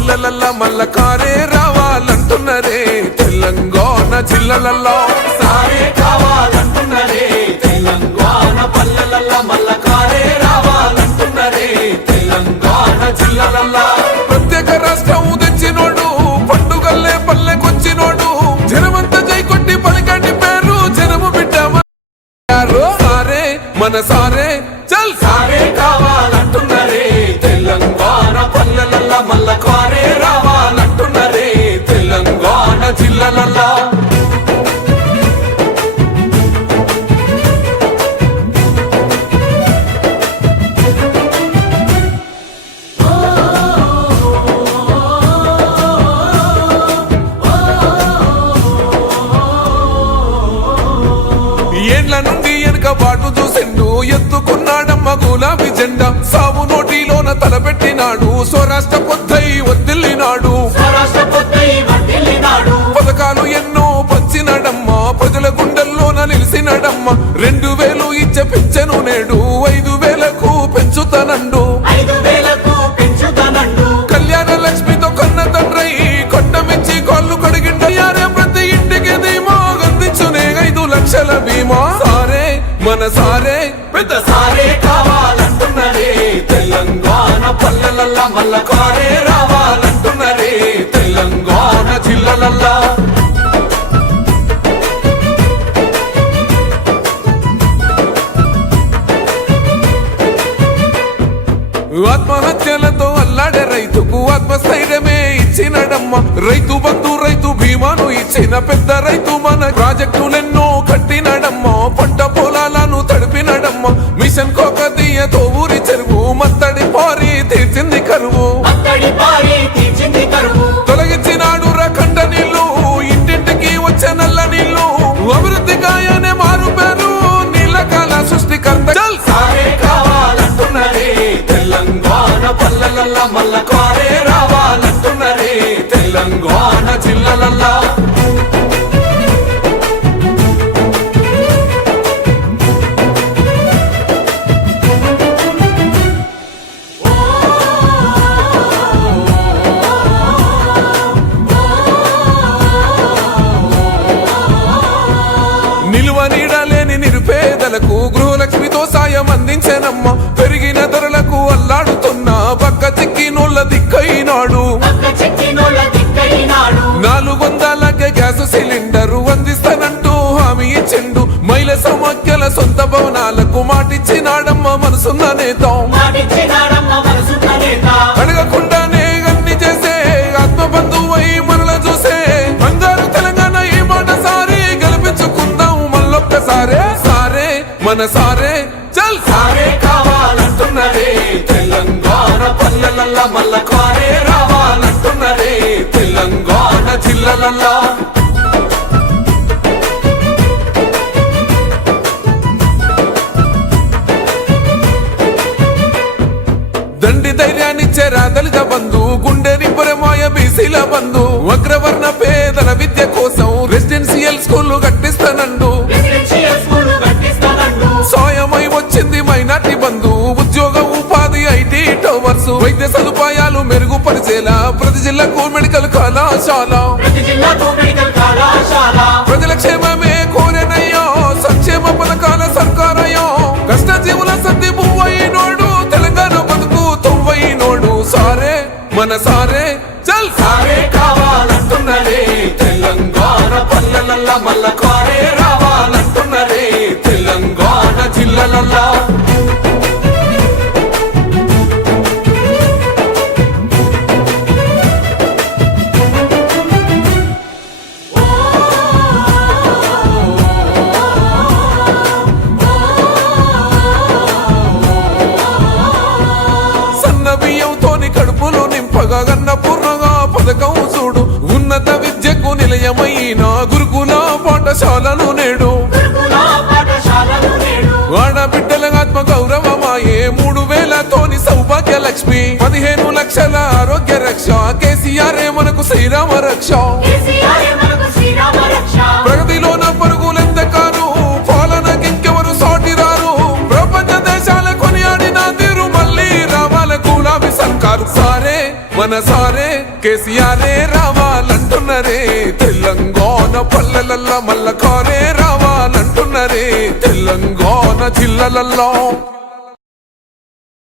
పల్లెలల్ల మల్ల కారే రావాలంటున్నరే తెలంగాణ జిల్లలల్లో సారే కావాలంటున్నరే తెలంగాణ పల్లెలల్ల మల్ల కారే రావాలంటున్నరే తెలంగాణ జిల్లలల్లో ప్రత్యేక రాష్ట్రం తెచ్చినోడు పండుగల్లే పల్లెకొచ్చినోడు జనమంతా జై కొట్టి పలికండి పేరు జనము బిడ్డమారు సారే మన సారే చల్ సారే కావాలంటున్నరే తెలంగాణ పల్లెలల్ల మల్ల కారే రావాలంటున్నరే తెలంగాణ జిల్లలల్లో ఏండ్ల నుండి వెనక బాటు చూసిండు ఎత్తుకున్నాడమ్మ గులాబీ జెండా సాగు నోటిలోన తలపెట్టినాడు స్వరాష్ట్ర పొద్దై వదిలినాడు పథకాలు ఎన్నో పంచినాడమ్మ ప్రజల గుండెల్లోన నిలిసినాడమ్మ 2000 ఇచ్చే పెంచెను నేడు 5000కు పెంచుతానండు కళ్యాణ లక్ష్మితో కన్న తండ్రై కొట్టమిచ్చి కాళ్ళు కడిగిండయారే ప్రతి ఇంటికి ధీమా అందించునే 5 లక్షల బీమా సారే మన సారే పెద్ద సారే కావాలంటున్నరే తెలంగాణ పల్లెలల్ల మల్ల కారే రావాలంటున్నరే తెలంగాణ జిల్లలల్లో ఆత్మహత్యలతో అల్లాడే రైతుకు ఆత్మస్థైర్యమే ఇచ్చినడమ్మ రైతు బంధు రైతు బీమాను ఇచ్చిన పెద్ద రైతు మన ప్రాజెక్టులెన్నో కట్టినడమ్మ పంట పొలాలను తడిపినడమ్మ మిషన్ కోకదీయతో ఊరి చెరువు మత్తడి పారి తీర్చింది కరువు తొలగించినాడు రకండ నీళ్లు ఇంటింటికి వచ్చే నల్ల నీళ్లు అభివృద్ధి గాయనే మారు పేరు నీళ్ళ కాల సృష్టికర్త సారే కావాలంటున్నరే తెలంగాణ పల్లెలల్ల మల్ల కారే రావాలంటున్నరే తెలంగాణ జిల్లలల్లో నిలువ నీడలేని నిరుపేదలకు గృహలక్ష్మితో సాయం అందించనమ్మ పెరిగిన ధరలకు అల్లాడుతున్న పక్క చిక్కినోళ్ళ దిక్కైనాడు 400కే గ్యాస్ సిలిండర్ అందిస్తానంటూ హామీ ఇచ్చిండు మహిళ సమాఖ్యల సొంత భవనాలకు మాటిచ్చినాడమ్మ మనసున్న నేత అడగకుండానే అన్ని చేసే ఆత్మబంధువై మనల చూసే అందరూ తెలంగాణ ఈ మాట సారి గెలిపించుకుందాం మళ్ళొక్కసారే సారే మన సారే చల్ సారే కావాలంటున్నరే తెలంగాణ పల్లెలల్ల మల్ల కారే రావాలంటున్నరే తెలంగాణ జిల్లలల్లో దండి ధైర్యాన్నిచ్చే దళిత బంధు గుండె నింపురమాయ బీసీల బంధు అగ్రవర్ణ పేదల విద్య కోసం రెసిడెన్షియల్ స్కూల్ కట్టిస్తానండు సాయమై వచ్చింది మైనార్టీ బంధు ఉద్యోగ ఉపాధి ఐటీ టవర్స్ వైద్య సదుపాయాలు మెరుగుపరిచేలా ప్రతి జిల్లాకు మెడికల్ కళాశాల ప్రజల క్షేమమే కోరెనయ్యో సంక్షేమ పథకాల సర్కారయ్యో కష్టజీవుల సంధి పువ్వైనోడు తెలంగాణ బతుకు తువ్వైనోడు సారే మన సారే చల్ సారే కావాలంటున్నరే తెలంగాణ పల్లెలల్ల మల్ల కారే రావాలంటున్నరే తెలంగాణ జిల్లలల్లో సన్న బియ్యంతోని కడుపులు నింపగా గన్న పూర్ణగా పథకం చూడు ఉన్నత విద్యకు నిలయమైన గురుకుల పాఠశాలలు నేడు ఆడబిడ్డల ఆత్మ గౌరవమాయే 3000తోని సౌభాగ్య లక్ష్మి 15 లక్షల ఆరోగ్య రక్ష కేసీఆర్ మనకు శ్రీరామ రక్ష ప్రగతిలోన పరుగులెంతకాను పాలనకింకెవరు సాటిరారు ప్రపంచ దేశాల కొనియాడిన తీరు మళ్ళీ రావాల గులాబీ సర్కారు సారే మన సారే కేసీఆరే రావాలంటున్నరే తెలంగాణ పల్లెలల్లా మల్ల కారే రావాలంటున్నరే తెలంగాణ జిల్లలల్లో